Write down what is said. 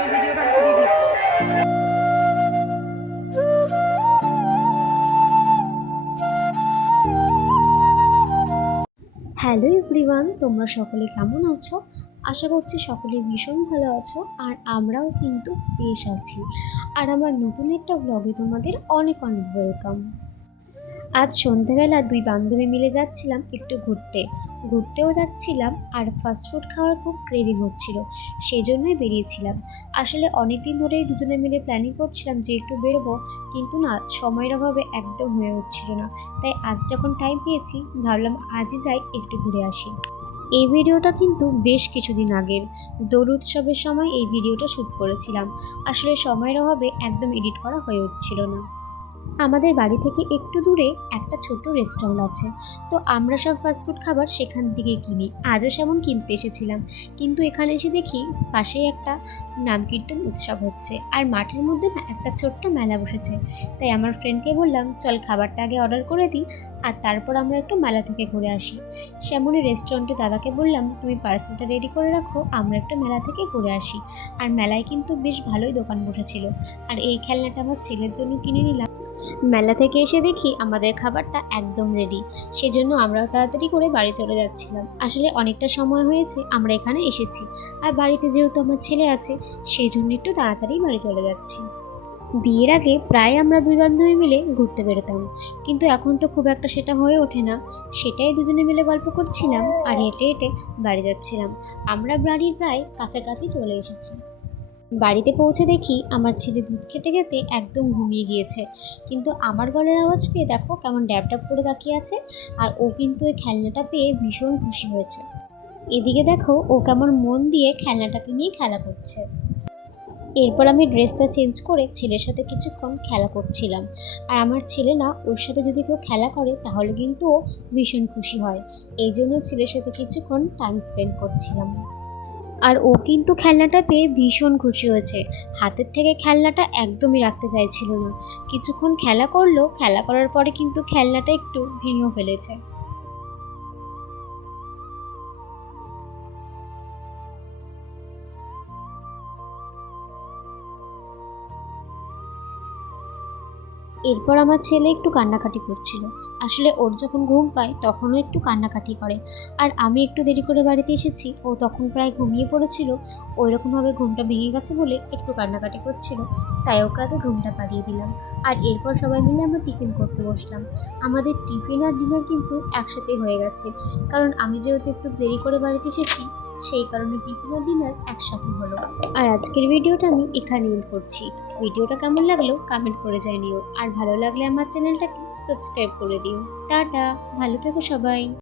সেই ভিডিওটা আমি দিয়ে দিচ্ছি। হ্যালো এভরিওয়ান, তোমরা সকলে কেমন আছো? আশা করছি সকলে ভীষণ ভালো আছো। আর আমরাও কিন্তু বেশ আছি। আর আমার নতুন একটা ব্লগে তোমাদের অনেক অনেক ওয়েলকাম। আজ সন্ধ্যেবেলা দুই বান্ধবী মিলে যাচ্ছিলাম একটু ঘুরতেও যাচ্ছিলাম, আর ফাস্টফুড খাওয়ার খুব ক্রেভিং হচ্ছিল, সেই জন্যই বেরিয়েছিলাম। আসলে অনেক দিন ধরেই দুজনে মিলে প্ল্যানিং করছিলাম যে একটু বেরোবো, কিন্তু না, সময়ের অভাবে একদম হয়ে উঠছিল না। তাই আজ যখন টাইম পেয়েছি ভাবলাম আজই যাই, একটু ঘুরে আসি। এই ভিডিওটা কিন্তু বেশ কিছুদিন আগের, দোল উৎসবের সময় এই ভিডিওটা শ্যুট করেছিলাম। আসলে সময়ের অভাবে একদম এডিট করা হয়ে উঠছিল না। আমাদের বাড়ি থেকে একটু দূরে একটা ছোট্ট রেস্টুরেন্ট আছে, তো আমরা সব ফাস্টফুড খাবার সেখান থেকে কিনি। আজও সেমন কিনতে এসেছিলাম, কিন্তু এখানে এসে দেখি পাশেই একটা নাম কীর্তন উৎসব হচ্ছে, আর মাঠের মধ্যে না একটা ছোট্ট মেলা বসেছে। তাই আমার ফ্রেন্ডকে বললাম, চল খাবারটা আগে অর্ডার করে দিই, আর তারপর আমরা একটু মেলা থেকে ঘুরে আসি। সেমনই রেস্টুরেন্টে দাদাকে বললাম, তুমি পার্সেলটা রেডি করে রাখো, আমরা একটু মেলা থেকে ঘুরে আসি। আর মেলায় কিন্তু বেশ ভালোই দোকান বসেছিল। আর এই খেলনাটা আমার ছেলের জন্য কিনে নিলাম। মেলা থেকে এসে দেখি আমাদের খাবারটা একদম রেডি, সেজন্য আমরাও তাড়াতাড়ি করে বাড়ি চলে যাচ্ছিলাম। আসলে অনেকটা সময় হয়েছে আমরা এখানে এসেছি, আর বাড়িতে যেহেতু আমার ছেলে আছে, সেই জন্য একটু তাড়াতাড়ি বাড়ি চলে যাচ্ছি। বিয়ের আগে প্রায় আমরা দুই বান্ধবী মিলে ঘুরতে বেরোতাম, কিন্তু এখন তো খুব একটা সেটা হয়ে ওঠে না। সেটাই দুজনে মিলে গল্প করছিলাম আর হেঁটে হেঁটে বাড়ি যাচ্ছিলাম। আমরা বাড়ির প্রায় কাছাকাছি চলে এসেছি। বাড়িতে পৌঁছে দেখি আমার ছেলে দুধ খেতে খেতে একদম ঘুমিয়ে গিয়েছে, কিন্তু আমার গলার আওয়াজ পেয়ে দেখো কেমন ড্যাব ড্যাব করে তাকিয়ে আছে। আর ও কিন্তু এই খেলনাটা পেয়ে ভীষণ খুশি হয়েছে। এদিকে দেখো ও কেমন মন দিয়ে খেলনাটাকে নিয়ে খেলা করছে। এরপর আমি ড্রেসটা চেঞ্জ করে ছেলের সাথে কিছুক্ষণ খেলা করছিলাম। আর আমার ছেলে না, ওর সাথে যদি কেউ খেলা করে তাহলে কিন্তু ও ভীষণ খুশি হয়। এই জন্য ছেলের সাথে কিছুক্ষণ টাইম স্পেন্ড করছিলাম। আর ও কিন্তু খেলনাটা পেয়ে ভীষণ খুশি হয়েছে। হাতের থেকে খেলনাটা একদমই রাখতে চাইছিল না। কিছুক্ষণ খেলা করলো, খেলা করার পরে কিন্তু খেলনাটা একটু ভেঙেও ফেলেছে। এরপর আমার ছেলে একটু কান্নাকাটি করছিল। আসলে ওর যখন ঘুম পায় তখনও একটু কান্নাকাটি করে। আর আমি একটু দেরি করে বাড়িতে এসেছি, ও তখন প্রায় ঘুমিয়ে পড়েছিল। ওইরকমভাবে ঘুমটা ভেঙে গেছে বলে একটু কান্নাকাটি করছিল, তাই ওকে আগে ঘুমটা পাড়িয়ে দিলাম। আর এরপর সবাই মিলে আমরা টিফিন করতে বসলাম। আমাদের টিফিন আর ডিনার কিন্তু একসাথে হয়ে গেছে, কারণ আমি যেহেতু একটু দেরি করে বাড়িতে এসেছি, সেই কারণে টিফিন আর ডিনার একসাথে হলো। আর আজকের ভিডিওটা আমি এখানে এন্ড করছি। ভিডিওটা কেমন লাগলো কমেন্ট করে জানিও, আর ভালো লাগলে আমার চ্যানেলটাকে সাবস্ক্রাইব করে দিও। টাটা, ভালো থেকো সবাই।